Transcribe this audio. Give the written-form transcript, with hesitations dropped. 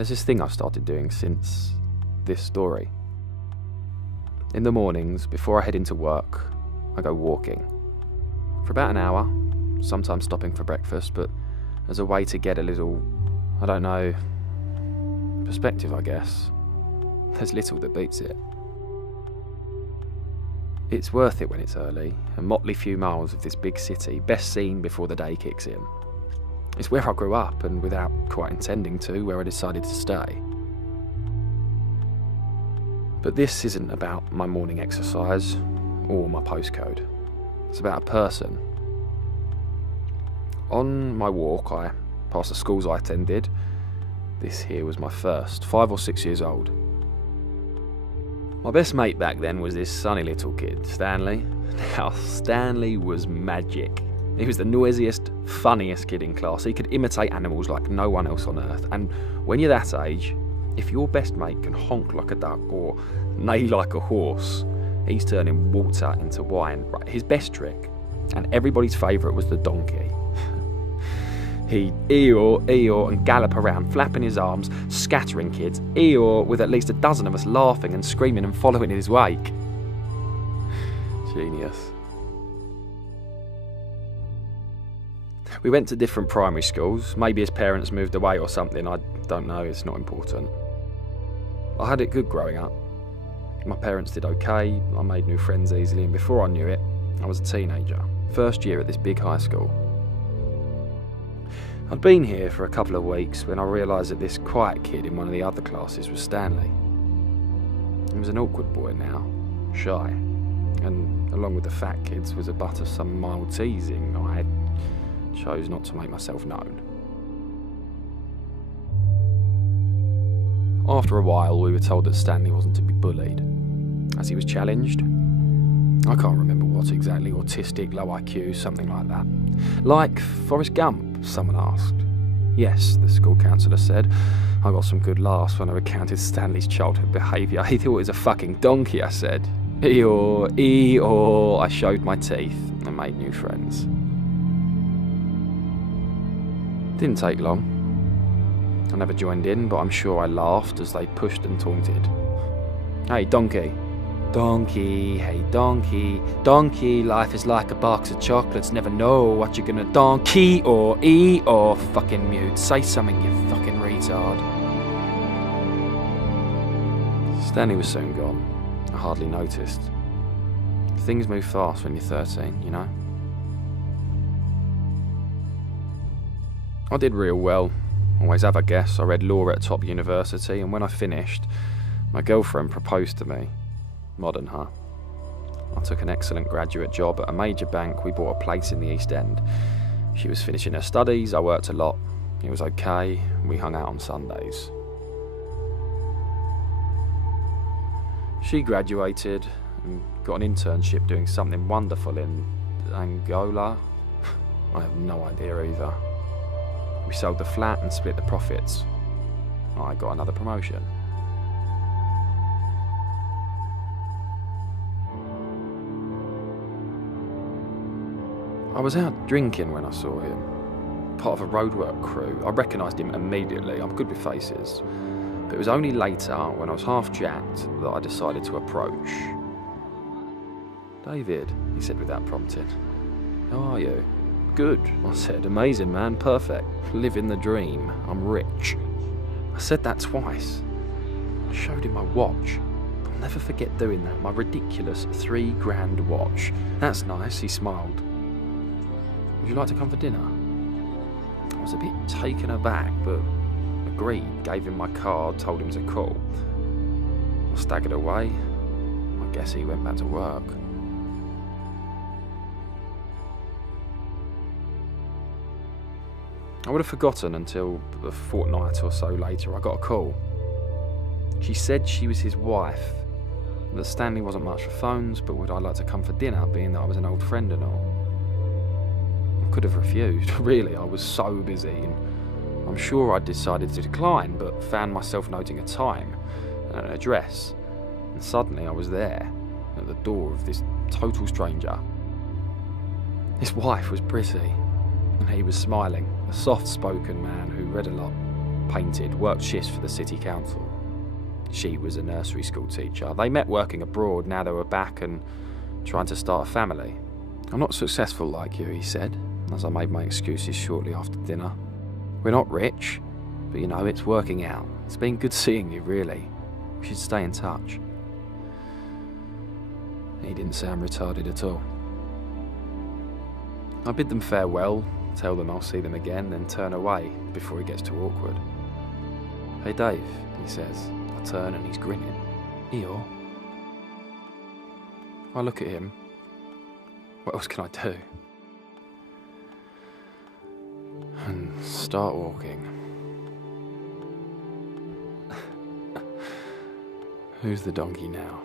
There's this thing I've started doing since this story. In the mornings, before I head into work, I go walking. For about an hour, sometimes stopping for breakfast, but as a way to get a little, I don't know, perspective, I guess. There's little that beats it. It's worth it when it's early, a motley few miles of this big city, best seen before the day kicks in. It's where I grew up, and without quite intending to, where I decided to stay. But this isn't about my morning exercise or my postcode. It's about a person. On my walk, I passed the schools I attended. This here was my first, 5 or 6 years old. My best mate back then was this sunny little kid, Stanley. Now, Stanley was magic. He was the noisiest, funniest kid in class. He could imitate animals like no one else on earth. And when you're that age, if your best mate can honk like a duck or neigh like a horse, he's turning water into wine. Right, his best trick, and everybody's favourite, was the donkey. He'd Eeyore, and gallop around, flapping his arms, scattering kids, Eeyore with at least a dozen of us laughing and screaming and following in his wake. Genius. We went to different primary schools. Maybe his parents moved away or something, I don't know, it's not important. I had it good growing up. My parents did okay, I made new friends easily, and before I knew it, I was a teenager. First year at this big high school. I'd been here for a couple of weeks when I realised that this quiet kid in one of the other classes was Stanley. He was an awkward boy now, shy, and along with the fat kids was a butt of some mild teasing. I chose not to make myself known. After a while, we were told that Stanley wasn't to be bullied, as he was challenged. I can't remember what exactly, autistic, low IQ, something like that. Like Forrest Gump, someone asked. Yes, the school counsellor said. I got some good laughs when I recounted Stanley's childhood behaviour. He thought he was a fucking donkey, I said. Eeyore. I showed my teeth and made new friends. Didn't take long. I never joined in, but I'm sure I laughed as they pushed and taunted. Hey, donkey. Donkey, hey donkey. Donkey, life is like a box of chocolates. Never know what you're gonna donkey or eat or fucking mute. Say something, you fucking retard. Stanley was soon gone. I hardly noticed. Things move fast when you're 13, you know? I did real well. Always have, I guess. I read law at a top university, and when I finished, my girlfriend proposed to me. Modern, huh? I took an excellent graduate job at a major bank. We bought a place in the East End. She was finishing her studies. I worked a lot. It was okay. We hung out on Sundays. She graduated and got an internship doing something wonderful in Angola. I have no idea either. We sold the flat and split the profits. I got another promotion. I was out drinking when I saw him, part of a roadwork crew. I recognised him immediately. I'm good with faces. But it was only later, when I was half jacked, that I decided to approach. David, he said without prompting. How are you? Good, I said. Amazing, man. Perfect. Living the dream. I'm rich. I said that twice. I showed him my watch. I'll never forget doing that. My ridiculous $3,000 watch. That's nice, he smiled. Would you like to come for dinner? I was a bit taken aback, but agreed, gave him my card, told him to call. I staggered away. I guess he went back to work. I would have forgotten until a fortnight or so later I got a call. She said she was his wife, that Stanley wasn't much for phones, but would I like to come for dinner, being that I was an old friend and all. I could have refused, really, I was so busy, and I'm sure I decided to decline, but found myself noting a time and an address, and suddenly I was there, at the door of this total stranger. His wife was pretty, and he was smiling, a soft-spoken man who read a lot. painted, worked shifts for the city council. She was a nursery school teacher. They met working abroad, now they were back and trying to start a family. I'm not successful like you, he said, as I made my excuses shortly after dinner. We're not rich, but you know, it's working out. It's been good seeing you, really. We should stay in touch. He didn't sound retarded at all. I bid them farewell, tell them I'll see them again, then turn away before it gets too awkward. Hey Dave, he says. I turn and he's grinning. Eeyore. I look at him. What else can I do? And start walking. Who's the donkey now?